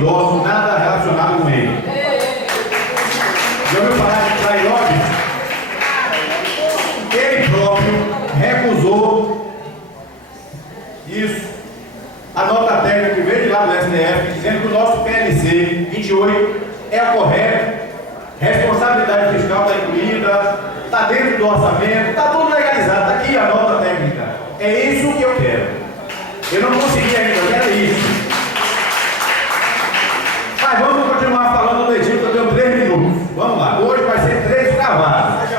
endosso nada relacionado com ele. Já ouviu falar de Trailóbio? Ele próprio recusou isso. A nota técnica que veio de lá do STF dizendo que o nosso PLC 28 é a correta, responsabilidade fiscal está incluída, está dentro do orçamento, está tudo legalizado, está aqui a nota técnica. É isso que eu quero. Eu não consegui ainda, eu quero isso. Mas vamos continuar falando do Egito, eu tenho 3 minutos. Vamos lá, hoje vai ser 3 cavalos.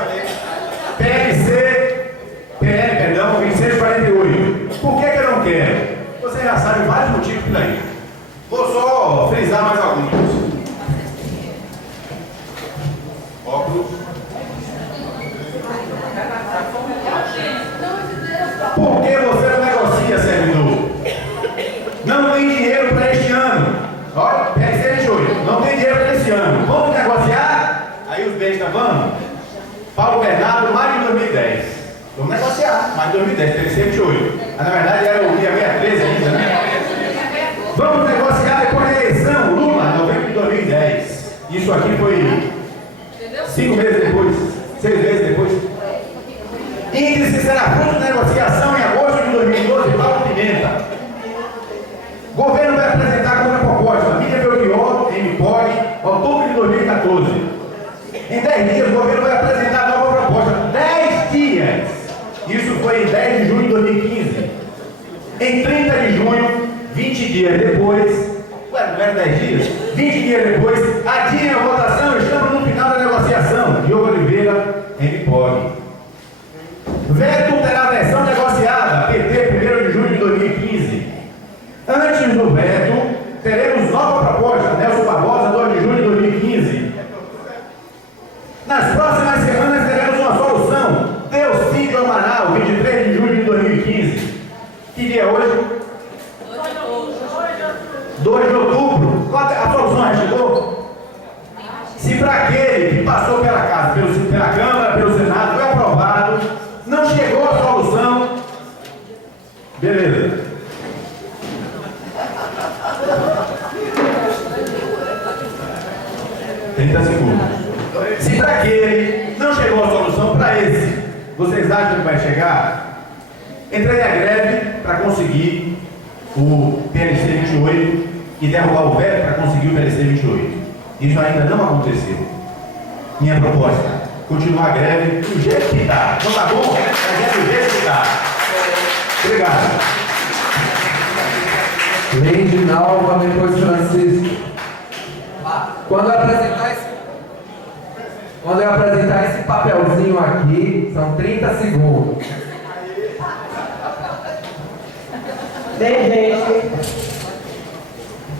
PL, perdão, 2648. Por que eu não quero? Você já sabe vários motivos por aí. Vou só frisar mais alguns. Óculos. Por que você não negocia, servidor? Não tem dinheiro para este ano. Olha, PLC 28, não tem dinheiro para este ano. Vamos negociar? Aí os bestas vamos. Paulo Bernardo, mais de 2010. Vamos negociar, mais de 2010, PLC 28. Mas na verdade era o dia 613 ainda, né? Vamos negociar depois da eleição, Lula, novembro de 2010. Isso aqui foi 5 meses depois, 6 meses depois. Índice será fruto de negociação em agosto de 2012, Paulo Pimenta. Governo vai apresentar contraproposta, mídia Belchior, MPOG, outubro de 2014. Em 10 dias, o governo vai apresentar nova proposta. 10 dias! Isso foi em 10 de junho de 2015. Em 30 de junho, 20 dias depois, não era 10 dias? 20 dias depois, adiem a votação, estamos no final da negociação. Diogo Oliveira, MPOG. Veto terá versão negociada, PT, 1º de junho de 2015. Antes do veto, teremos nova proposta, Nelson Barbosa, 2 de junho de 2015. Nas próximas semanas teremos uma solução, Delcídio Amaral, 23 de junho de 2015. Que dia é hoje? 2 de outubro. A solução já chegou? Se para aquele que passou pela casa, pela Câmara, pelo Senado, foi aprovado, não chegou a solução, beleza. Se para aquele não chegou a solução, para esse, vocês acham que vai chegar? Entrei na greve para conseguir o PLC 28 e derrubar o veto para conseguir o PLC 28. Isso ainda não aconteceu. Minha proposta, continuar a greve do jeito que está. Não está bom? Mas é do jeito que está. Obrigado. Lindinalva, depois Francisco. Quando eu apresentar esse papelzinho aqui, são 30 segundos. Bem, gente,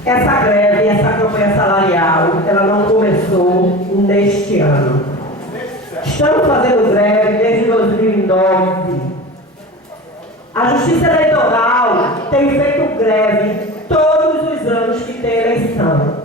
essa greve, essa campanha salarial, ela não começou neste ano. Estamos fazendo greve desde 2009. A Justiça Eleitoral tem feito greve todos os anos que tem eleição.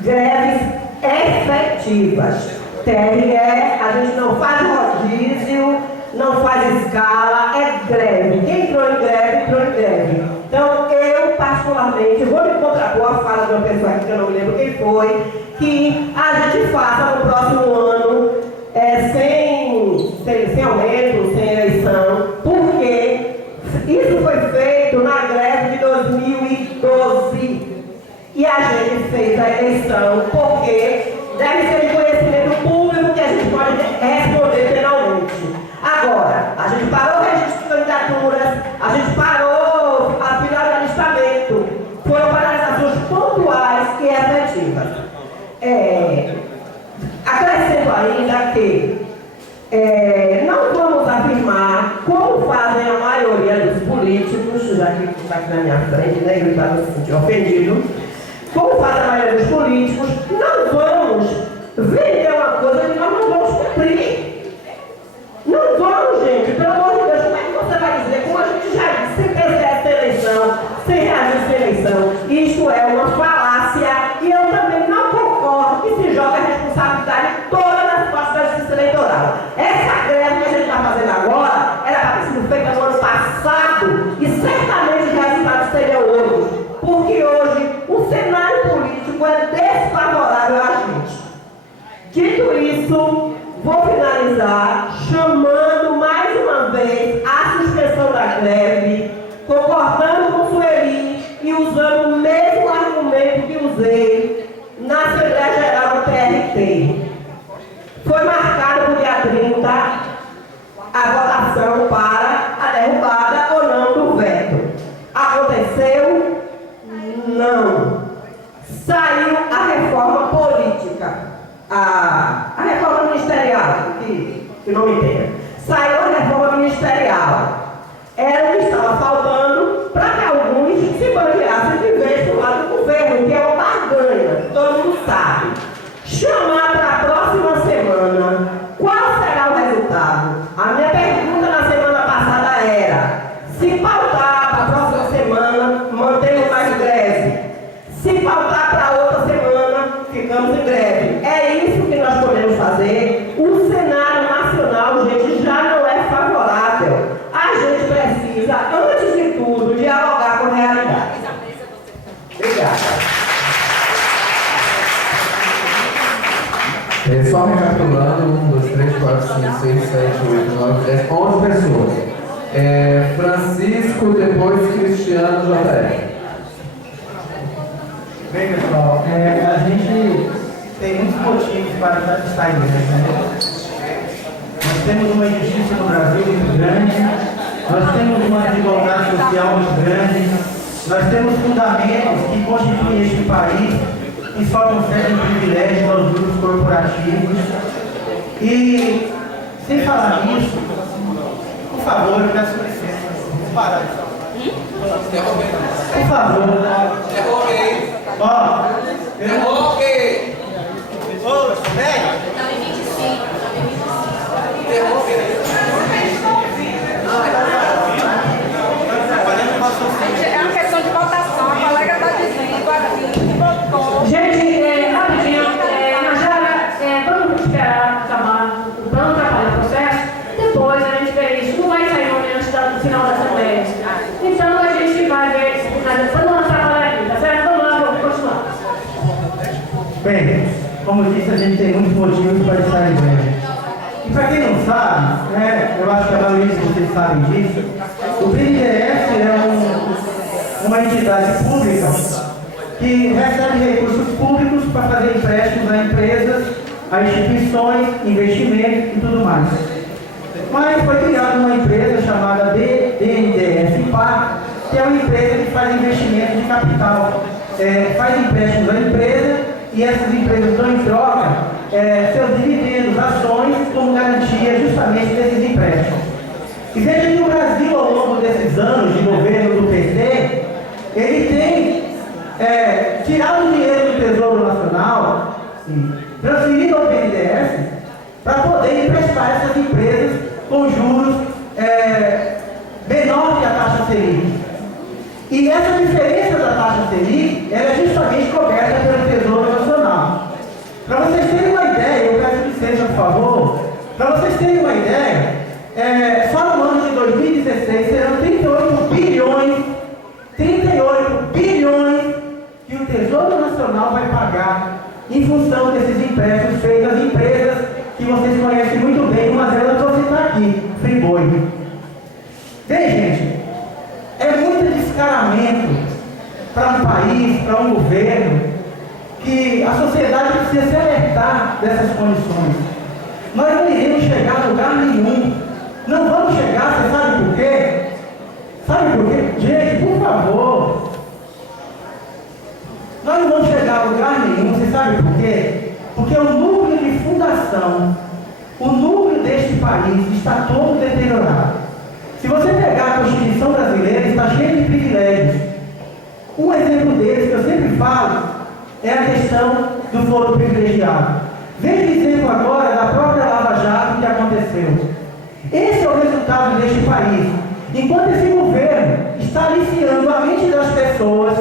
Greves efetivas. TRE, a gente não faz rodízio, não faz escala, é greve. Quem entrou em greve, entrou em greve. Então, eu, particularmente, vou me contrapor a fala de uma pessoa aqui, que eu não me lembro quem foi, que a gente faça no próximo ano, sem aumento, sem eleição, porque isso foi feito na greve de 2012. E a gente fez a eleição porque deve ser de conhecimento público que a gente pode responder penalmente. Agora, a gente parou o registro de candidaturas, a gente parou a final de alistamento. Foram paralisações pontuais e efetivas. Acrescento ainda que não vamos afirmar como fazem a maioria dos políticos, já que está aqui na minha frente, né, ele está se sentindo ofendido. Como fazem a maioria dos políticos, não vamos vender uma coisa que nós não vamos cumprir. Não vamos, gente, pelo amor de Deus, como é que você vai dizer, como a gente já disse, sem ter essa eleição, sem reagir essa eleição? Isto é uma falácia e eu também não concordo que se joga a responsabilidade toda nas costas da Justiça Eleitoral. Essa greve que a gente está fazendo agora era para ter sido feita no ano passado e certamente os resultados seriam outros, porque hoje isso, vou finalizar chamando mais uma vez a suspensão da greve, concordando com o Sueli e usando o mesmo argumento que usei na Assembleia Geral do TRT. Foi marcado para o dia 30 a votação para a derrubada ou não do veto. Aconteceu? Não. Saiu a reforma política, a reforma ministerial, que não me entenda. Saiu a reforma ministerial. Era o que estava faltando para que alguns se bandeassem de vez para o lado do governo, que é uma barganha, todo mundo sabe. Chamar para a próxima semana, qual será o resultado? A minha pergunta na semana passada era: se pautar para a próxima semana, mantemos mais greve. Se pautar para outra semana, ficamos em greve. É isso que nós podemos fazer. O cenário nacional, gente, já não é favorável. A gente precisa, antes de tudo, dialogar com a realidade. Obrigada. Só recapitulando, 1, 2, 3, 4, 5, 6, 7, 8, 9, 10, 11 pessoas. Francisco, depois Cristiano, JR. Bem, pessoal, a gente tem muitos motivos para estar em greve, né? Nós temos uma injustiça no Brasil muito grande, nós temos uma desigualdade social muito grande, nós temos fundamentos que constituem este país que só concedem privilégios aos grupos corporativos. E, sem falar nisso, por favor, eu peço licença, vamos parar. Por favor. Ó, ô, velho. É uma questão de votação, a colega está dizendo que votou. Gente, rapidinho, vamos esperar acabar o plano de trabalho do processo, depois a gente vê isso, não vai sair antes do final da Assembleia. Então a gente vai ver, vamos lançar a colega aqui, tá certo? Vamos lá, vamos continuar. Bem, como disse, a gente tem muitos motivos para estar em greve. E para quem não sabe, né, eu acho que a maioria de vocês sabem disso, o BNDES é uma entidade pública que recebe recursos públicos para fazer empréstimos a empresas, a instituições, investimentos e tudo mais. Mas foi criada uma empresa chamada BNDES-PA, que é uma empresa que faz investimento de capital, faz empréstimos à empresa e essas empresas dão em troca seus dividendos, ações, como garantia justamente desses empréstimos. E veja que o Brasil, ao longo desses anos de governo do PT, ele tem tirado o dinheiro do Tesouro Nacional, transferido ao BNDES, para poder emprestar essas empresas com juros menor que a taxa Selic. E essa diferença da taxa Selic, ela é justamente coberta pelo Tesouro Nacional. Para vocês terem uma ideia, eu peço licença, por favor, para vocês terem uma ideia, só no ano de 2016 serão 38 bilhões que o Tesouro Nacional vai pagar em função desses empréstimos feitos às empresas que vocês conhecem muito bem, uma delas eu vou citar aqui, Friboi. Bem, gente, é muito descaramento para um país, para um governo, que a sociedade precisa se alertar dessas condições. Nós não iremos chegar a lugar nenhum. Não vamos chegar, você sabe por quê? Sabe por quê? Gente, por favor. Nós não vamos chegar a lugar nenhum, você sabe por quê? Porque o núcleo de fundação, o núcleo deste país está todo deteriorado. Se você pegar a Constituição brasileira, está cheia de privilégios. Um exemplo deles, que eu sempre falo, é a questão do foro privilegiado. Veja o exemplo agora da própria Lava Jato que aconteceu. Esse é o resultado deste país. Enquanto esse governo está aliciando a mente das pessoas,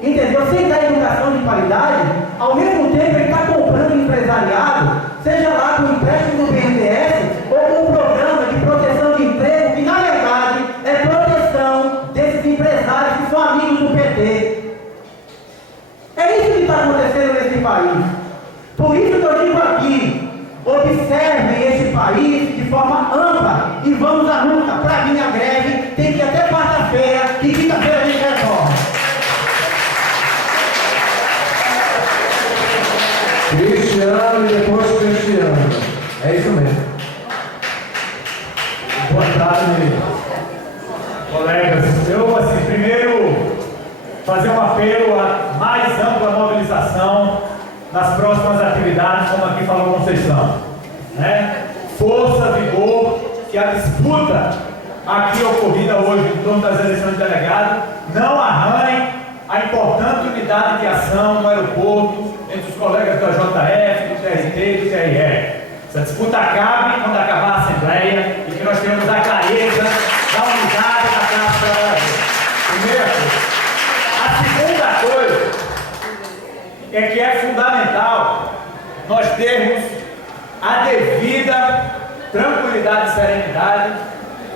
entendeu? Sem dar educação de qualidade, ao mesmo tempo ele está comprando empresariado, seja lá com empréstimo do BNDES ou com um programa de proteção de emprego, que na verdade é proteção desses empresários que são amigos do PT. É isso que está acontecendo nesse país. fazer um apelo a mais ampla mobilização nas próximas atividades, como aqui falou Conceição. Né? Força, vigor, que a disputa aqui ocorrida hoje em torno das eleições de delegado não arranhe a importante unidade de ação no aeroporto entre os colegas da JF, do TRT e do TRE. Essa disputa acabe quando acabar a Assembleia e que nós tenhamos a clareza da unidade da classe trabalhadora. Primeira coisa. A segunda coisa é que é fundamental nós termos a devida tranquilidade e serenidade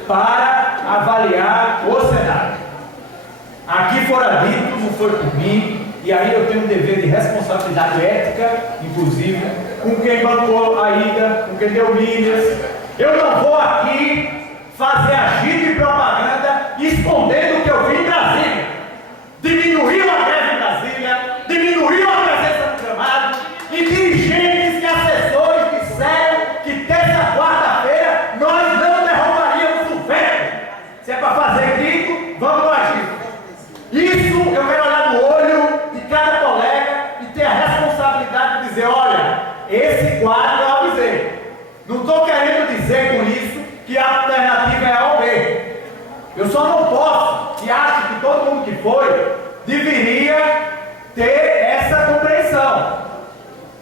para avaliar o cenário. Aqui fora dito, não foi por mim, e aí eu tenho um dever de responsabilidade ética, inclusive, com quem bancou a ida, com quem deu milhas. Eu não vou aqui fazer agito e propaganda escondendo o que eu vi em Brasília. Diminuiu a greve em Brasília, diminuiu a presença no gramado, e dirigentes e assessores disseram que terça, quarta-feira nós não derrubaríamos o veto. Se é para fazer grito, vamos agir. Isso eu quero olhar no olho de cada colega e ter a responsabilidade de dizer, olha, esse quadro eu avisei. Não estou querendo dizer com isso que a alternativa é A ou B. Eu só não posso, e acho que todo mundo que foi, deveria ter essa compreensão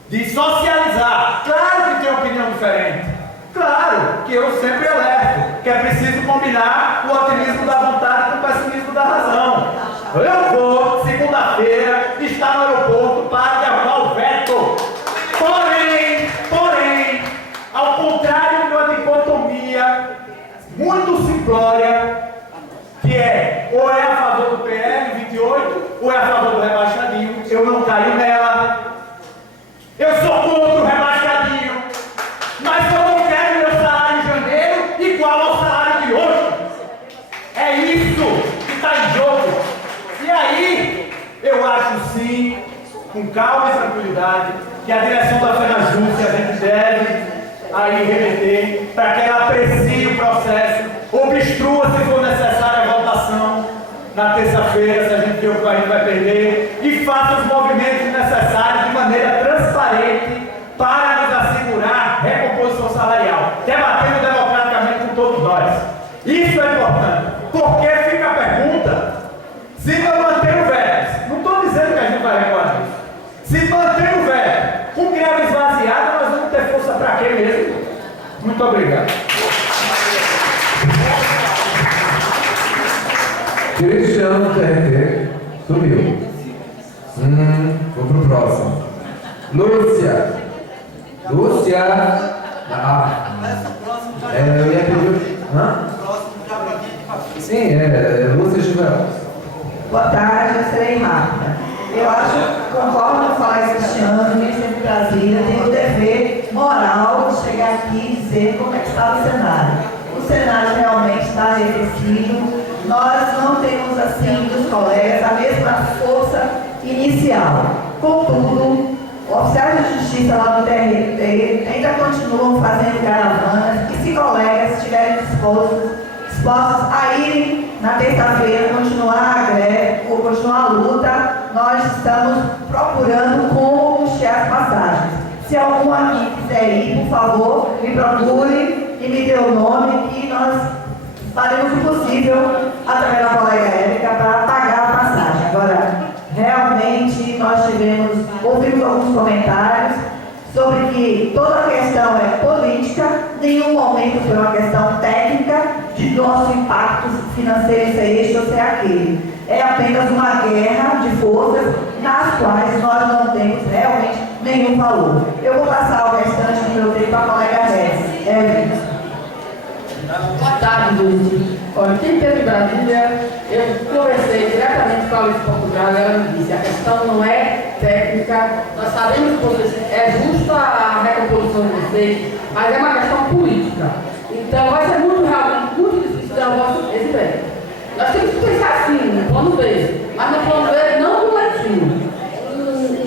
de socializar. Claro que tem opinião diferente. Claro que eu sempre alerto que é preciso combinar o otimismo da vontade com o pessimismo da razão. Eu vou, segunda-feira, estar no aeroporto para derrubar o veto. Porém, ao contrário de uma dicotomia muito simplória, que é ou é a favor do PL 28 ou é a favor do rebaixadinho, eu não caio nela. Eu sou contra o rebaixadinho, mas eu não quero meu salário em janeiro igual ao salário de hoje. É isso que está em jogo. E aí, eu acho sim, com calma e tranquilidade, que a direção da FENAJUST a gente deve aí remeter para que ela aprecie o processo, obstrua se for necessária a votação na terça-feira, se a gente vê que o país vai perder, e faça os movimentos necessários de maneira transparente para nos assegurar recomposição salarial, debatendo democraticamente com todos nós. Isso é importante, porque fica a pergunta, se não manter o veto, não estou dizendo que a gente vai recuar disso, se manter o veto com greve esvaziada, nós vamos ter força para quê mesmo? Muito obrigado. Cristiano TRT sumiu. Vou pro próximo. Lúcia. Eu ia pedir. Sim, Lúcia Juvel. Boa tarde, eu serei rápida. Eu acho, concordo com o falar Cristiano, o Ministério de Brasília tem o dever moral de chegar aqui e dizer como é que está o cenário. O cenário realmente está arrefecido. Nós não temos, assim, dos colegas, a mesma força inicial. Contudo, oficiais de justiça lá do TRT ainda continuam fazendo caravanas e se colegas estiverem dispostos a irem na terça-feira, continuar a greve ou continuar a luta, nós estamos procurando como custear as passagens. Se algum aqui quiser ir, por favor, me procure e me dê o nome que nós faremos o possível através da colega Érica para pagar a passagem. Agora, realmente nós ouvimos alguns comentários sobre que toda a questão é política, nenhum momento foi uma questão técnica de nosso impacto financeiro ser este ou ser aquele. É apenas uma guerra de forças nas quais nós não temos realmente nenhum valor. Eu vou passar o restante do meu tempo para a colega Regis. Boa tarde, Lúcia. Olha, quem teve em Brasília, eu conversei diretamente com a Alice Portugal e ela me disse, a questão não é técnica, nós sabemos que vocês, é justa a recomposição de vocês, mas é uma questão política. Então vai ser realmente muito difícil derrubar esse veto. Nós temos que pensar assim, no plano B, mas no plano B não coletivo.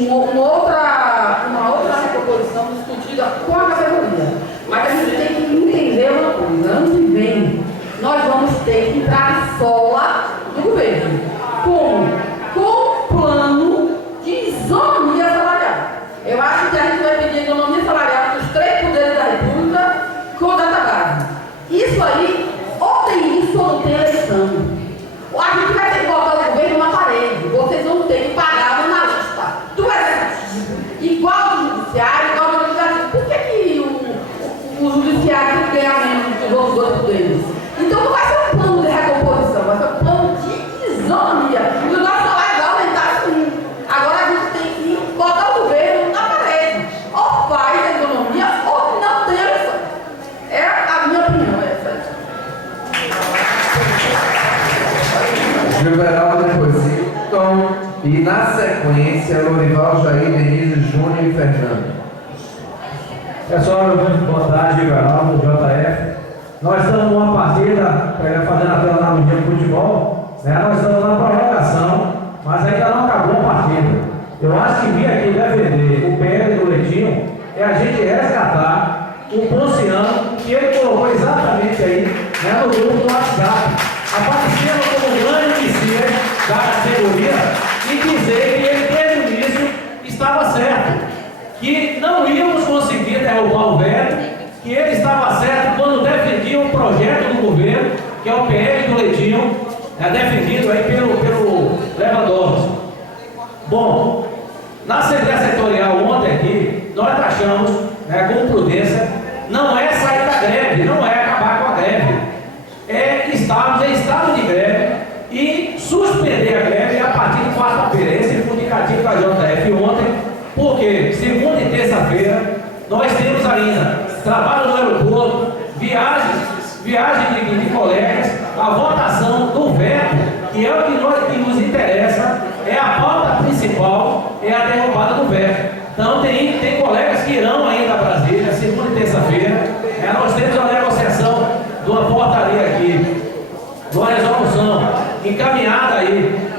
Uma outra recomposição discutida com a categoria. Mas a gente tem que entender uma coisa, ano que vem nós vamos ter que entrar em sola do governo. Como? isonomia. E o nosso salário vai aumentar sim. Agora a gente tem que botar o governo na parede. Ou faz a economia, ou não tem eleição. É a minha opinião, essa. Gilberaldo, depois Hilton. E na sequência, Lorival, Jair, Denise, Júnior e Fernando. Pessoal, muito boa tarde, Gilberaldo, JF. Nós estamos numa partida, fazendo até analogia de futebol, né? Nós estamos na prorrogação, mas ainda não acabou a partida. Eu acho que vir aqui defender o PL do Leitinho é a gente resgatar o Ponciano, que ele colocou exatamente aí, né, no grupo do WhatsApp, aparecendo como grande messias da categoria e dizer que ele desde o início estava certo, que não íamos conseguir derrubar o veto, que ele estava certo quando defendia um projeto do governo, que é o PL do Leitinho, defendido aí pelo Lewandowski. Bom, na Assembleia Setorial ontem aqui, nós achamos, com prudência, não é sair da greve, não é acabar com a greve, é estarmos em estado de greve e suspender a greve a partir de quarta-feira. Esse foi o indicativo da JF ontem, porque segunda e terça-feira nós temos ainda trabalho no aeroporto, viagem de colegas, a votação do veto, que é o que nos interessa, é a pauta principal, é a derrubada do veto. Então tem colegas que irão ainda a Brasília, segunda e terça-feira. Nós temos uma negociação de uma portaria aqui, de uma resolução encaminhada aí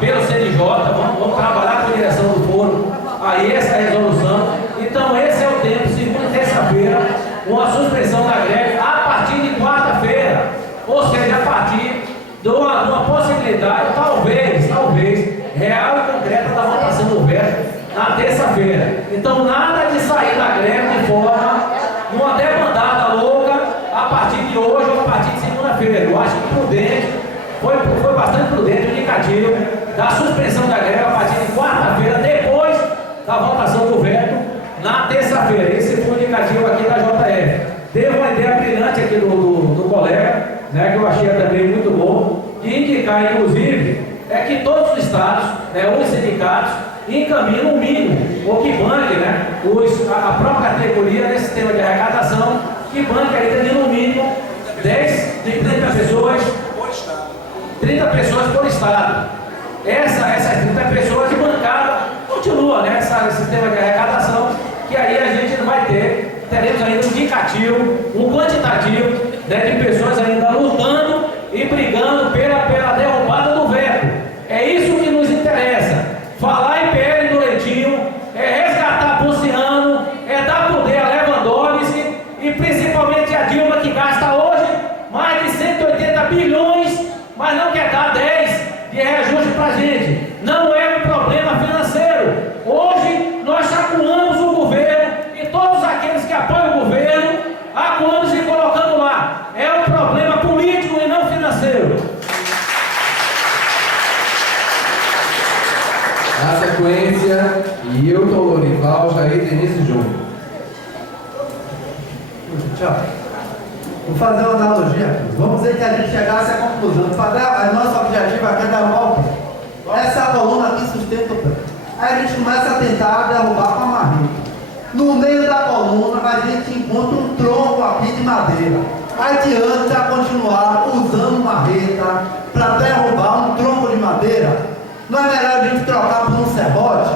pelo CNJ, vamos trabalhar com a direção do foro, aí essa resolução. Então esse é o tempo, segunda e terça-feira, uma suspensão da greve a partir de quarta-feira, ou seja, a partir de uma possibilidade, talvez, real e concreta da votação do veto na terça-feira. Então nada de sair da greve de forma, uma debandada louca a partir de hoje ou a partir de segunda-feira. Eu acho que prudente, foi bastante prudente o indicativo da suspensão da greve a partir de quarta-feira, depois da votação do veto na terça-feira. Esse foi o indicativo aqui da JF. Teve uma ideia brilhante aqui do colega, que eu achei também muito bom, de indicar, inclusive, que todos os estados, os sindicatos, encaminham o mínimo, ou que banque, a própria categoria nesse sistema de arrecadação, que banque aí no mínimo 30 pessoas, 30 pessoas por estado. Essas 30 pessoas de bancada continua, esse sistema de arrecadação, que aí a gente não vai teremos ainda um indicativo, um quantitativo, de pessoas ainda lutando e brigando pela derrubada do veto. É isso que nos interessa. Falar em PL do Leitinho é resgatar Ponciano, é dar poder a Lewandowski e principalmente a Dilma, que gasta hoje mais de 180 bilhões, mas não quer dar 10 de reajuste para a gente. Não é um problema financeiro. Hoje nós acuamos o governo e todos aqueles que apoiam o governo, acuamos e colocando lá. É um problema político e não financeiro. Na sequência, Hilton, Lorival, Jair, Denise e Júnior. Tchau. Vou fazer uma analogia aqui. Vamos dizer que a gente chegasse à conclusão. O nosso objetivo aqui é derrubar o pé. Essa coluna aqui sustenta o pé. Aí a gente começa a tentar derrubar com a marreta. No meio da coluna, a gente encontra um tronco aqui de madeira. Adianta continuar usando marreta para derrubar um tronco de madeira? Não é melhor a gente trocar por um serrote?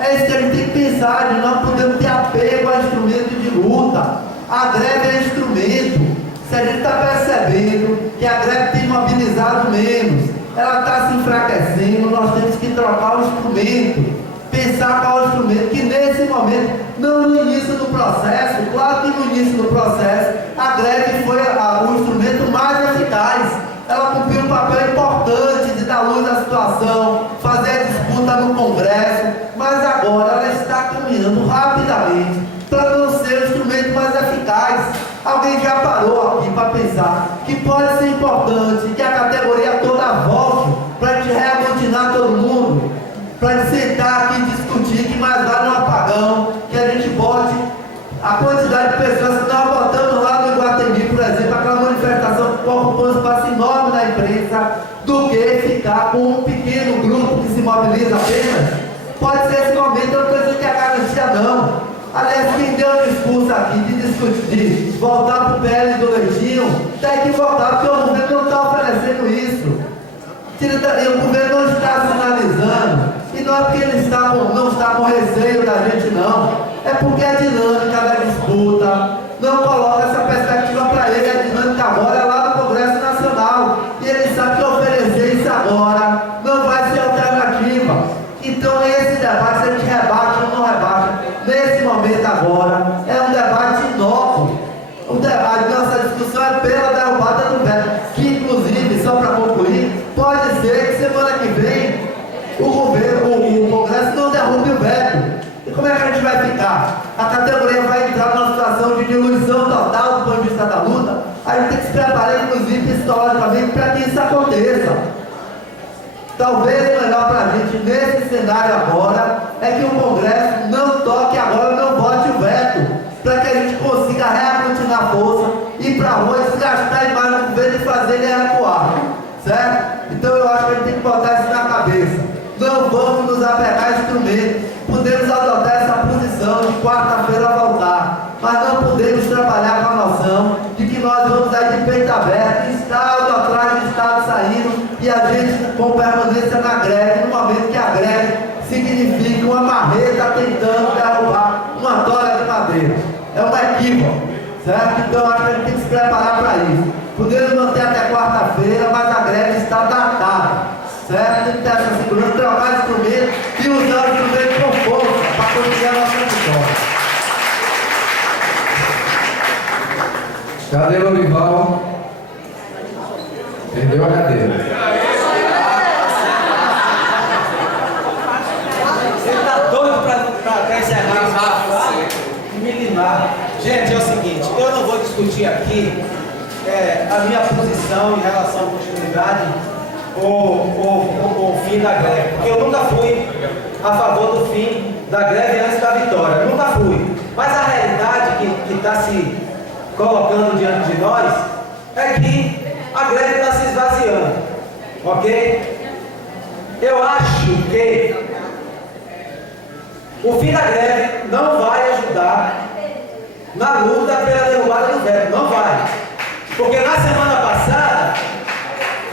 É isso que a gente tem que pensar, de não podemos ter apego a instrumento de luta. A greve é instrumento. Se a gente está percebendo que a greve tem mobilizado menos, ela está se enfraquecendo, nós temos que trocar o instrumento. Pensar qual é o instrumento, que nesse momento, não no início do processo, claro que no início do processo, a greve foi o instrumento mais eficaz. Ela cumpriu um papel importante de dar luz à situação, fazer a disputa no Congresso, mas agora ela está caminhando rapidamente para não ser o instrumento mais eficaz. Alguém já parou aqui para pensar que pode ser importante que a categoria toda volte para a gente reaglutinar todo mundo, para a gente sentar aqui e discutir que mais vale um apagão, que a gente bote a quantidade de pessoas que nós botamos lá no Iguatemi, por exemplo, aquela manifestação que ocupou um espaço enorme na imprensa. do que ficar com um pequeno grupo que se mobiliza apenas. Pode ser esse momento, eu não estou dizendo que é garantia não. Aliás, quem deu um discurso aqui de voltar para o PL do Leitinho, tem que voltar, porque o governo não está oferecendo isso. O governo não está sinalizando. E não é porque ele não está com receio da gente, não. É porque a dinâmica da disputa não coloca essa perspectiva para ele. A dinâmica agora é lá no Congresso Nacional. E ele sabe que oferecer isso agora não vai ser alternativa. Então esse debate, se a gente rebate ou não rebate, nesse momento agora, é um debate inócuo. O debate, nossa discussão é pela derrubada do veto, que inclusive, só para concluir, pode ser que semana que vem o governo, o Congresso não derrube o veto. E como é que a gente vai ficar? A categoria vai entrar numa situação de diluição total do ponto de vista da luta. A gente tem que se preparar, inclusive, historicamente, para que isso aconteça. Talvez o melhor para a gente, nesse cenário agora, é que o Congresso não toque agora, não vote o veto, para que a gente consiga reaglutinar força, ir para a rua, desgastar a imagem do governo e fazer ele recuar. Certo? Então eu acho que a gente tem que botar isso na cabeça. Não vamos nos apegar a instrumentos. Podemos adotar essa posição de quarta-feira voltar, mas não podemos trabalhar com a noção de que nós vamos aí de peito aberto, Estado atrás de Estado saindo, e a gente com permanência na greve, no momento que a greve significa uma marreta tentando derrubar uma tora de madeira. É uma equívoco, certo? Então acho que a gente tem que se preparar para isso. Podemos manter até quarta-feira, mas a greve está datada. Certo? Tem que ter essa segurança, trocar instrumentos e usar o instrumento com força para conseguir a nossa vitória. Cadê o Lorival? Perdeu a cadeira. Ele está doido para encerrar me limar. Gente, é o seguinte, eu não vou discutir aqui a minha posição em relação à continuidade o fim da greve, porque eu nunca fui a favor do fim da greve antes da vitória, nunca fui, mas a realidade que está se colocando diante de nós é que a greve está se esvaziando, ok? Eu acho que o fim da greve não vai ajudar na luta pela derrubada do veto, não vai, porque na semana passada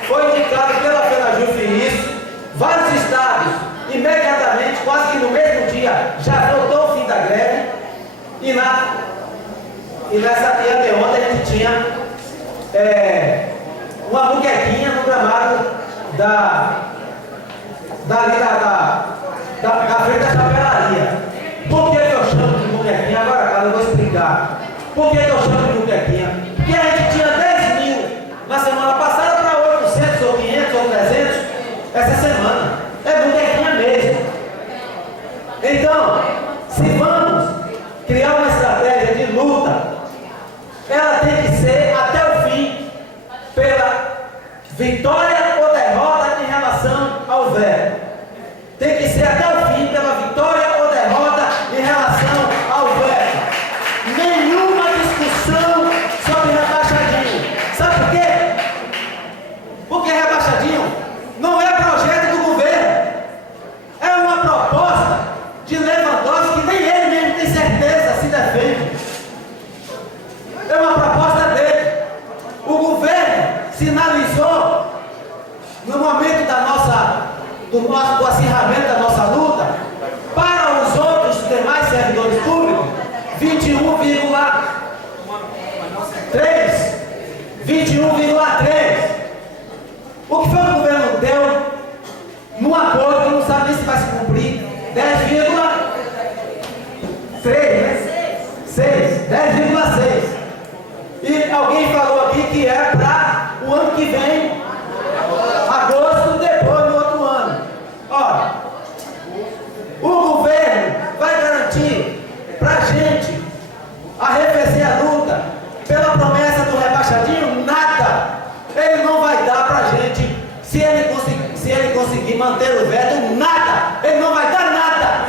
foi indicado pela FENAJUF isso, vários estados, imediatamente, quase que no mesmo dia, já voltou o fim da greve, e anteontem a gente tinha uma muquequinha no gramado da frente da chapelaria. Por que eu chamo de muquequinha? Agora, cara, eu vou explicar. Por que eu chamo de muquequinha? Porque a gente tinha 10 mil na semana passada, para 800 ou 500 ou 300 essa semana. É muquequinha mesmo. Então, se vamos criar uma estratégia de luta, ela tem que ser até o fim, pela vitória ou derrota em relação ao veto. Tem que ser até o fim pela vitória ou derrota em relação ao veto. Nenhuma discussão sobre rebaixadinho. Sabe por quê? Porque rebaixadinho não é projeto do governo. É uma proposta de Lewandowski que nem ele mesmo tem certeza se defende. É uma proposta dele. O governo sinalizou no momento do acirramento da nossa luta para os outros demais servidores públicos 21,3. O que foi que o governo deu num acordo que não sabe nem se vai se cumprir? 10,3, né? 10,6. E alguém falou aqui que é para o ano que vem, agosto, depois no outro ano. Olha, o governo vai garantir para a gente arrefecer a luta pela promessa do rebaixadinho? Nada. Ele não vai dar para a gente, se ele conseguir manter o veto, nada. Ele não vai dar nada.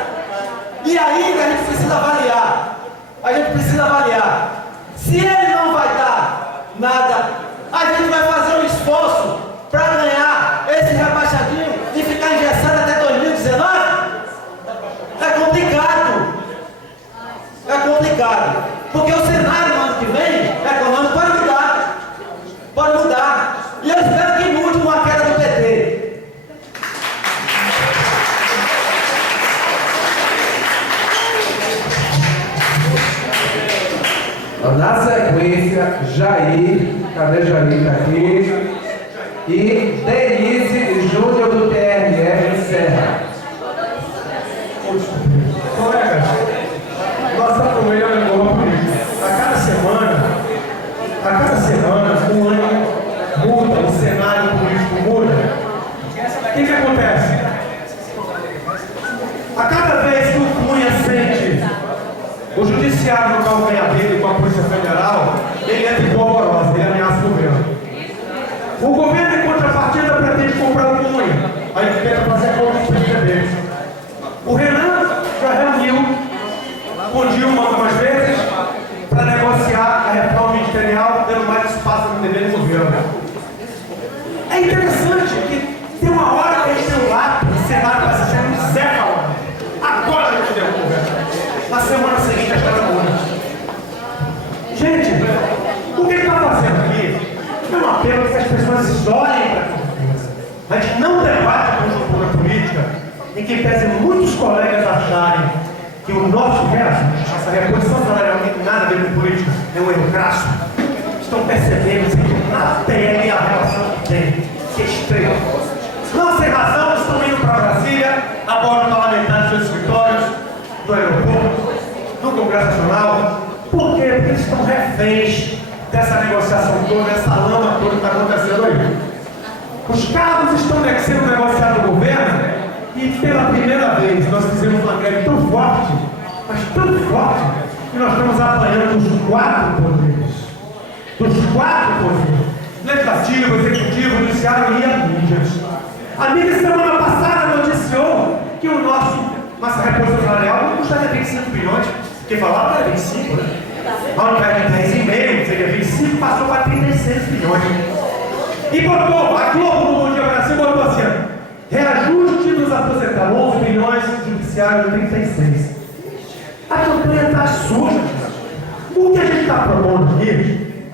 E ainda a gente precisa avaliar. Se ele não vai dar nada, a gente vai fazer um esforço para ganhar Jair, cadê Jair? Tá aqui. E Denise Júnior do TRF Serra. Colegas, nossa família é uma boa política. A cada semana, o ano muda, o cenário político muda. O que acontece? A cada vez que o Cunha sente o judiciário no calcanhar dele com a Polícia Federal, ele entra em polvorosa, ele ameaça o governo. O governo, em contrapartida, pretende comprar o Cunha. Aí tenta fazer a conta de política dele. O Renan já reuniu com o Dilma algumas vezes para negociar a reforma ministerial, dando mais espaço no dever do governo. É interessante que tem uma hora que a gente tem um lápis, o Senado vai ser um Zé falando. Agora a gente deu o governo. Na semana seguinte a história muda. Gente, o que ele está fazendo aqui é uma pena que as pessoas olhem para a confiança. A gente não debate a conjuntura política em que pese muitos colegas acharem que o nosso reajuste, essa reposição salarial não tem nada a ver com política, é um erro crasso. Estão percebendo que na pele a relação que tem, que é estreita. Não sem razão, estão indo para Brasília, abordam parlamentares dos escritórios, do aeroporto, no Congresso Nacional. Por quê? Porque eles estão reféns dessa negociação toda, dessa lama toda que está acontecendo aí. Os cargos estão sendo negociados no governo e pela primeira vez nós fizemos uma greve tão forte, mas tão forte, que nós estamos apanhando dos 4 poderes. Dos 4 poderes. Legislativo, executivo, judiciário e a mídia. A mídia semana passada noticiou que nossa reposição salarial não custaria 25 bilhões, porque falava que era 25, né? Ao invés de 10,5, seria 25, passou para 36 bilhões. E botou, a Globo no Bom Dia Brasil botou assim, reajuste dos aposentados, 11 bilhões, judiciário 36. A campanha está suja. O que a gente está propondo aqui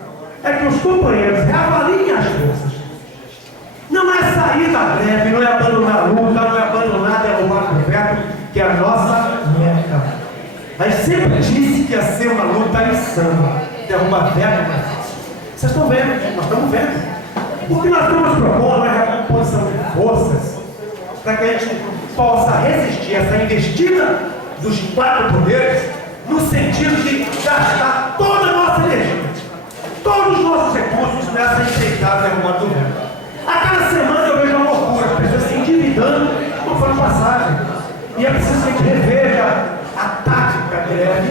é que os companheiros reavaliem as forças. Não é sair da greve, não é abandonar a luta, não é abandonar derrubar o veto, que é a nossa meta. A gente sempre disse que ia ser uma luta insana, derrubar veto. Vocês estão vendo, nós estamos vendo. O que nós estamos propondo é a recomposição de forças para que a gente possa resistir a essa investida dos 4 poderes no sentido de gastar toda a nossa energia, todos os nossos recursos nessa empreitada derrubada do governo. A cada semana eu vejo uma loucura, as pessoas se endividando conforme passagem. E é preciso que a gente reveja a tática da greve.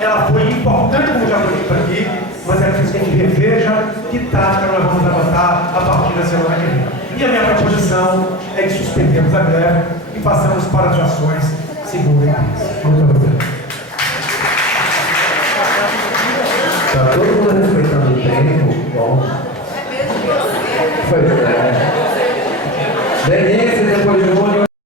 Ela foi importante, como já foi dito aqui, mas é preciso que a gente reveja que tática nós vamos adotar a partir da semana que vem. E a minha proposição é que suspendemos a greve e façamos paralisações seguras. Muito obrigado. Está todo mundo respeitando o tempo? Bom. Foi.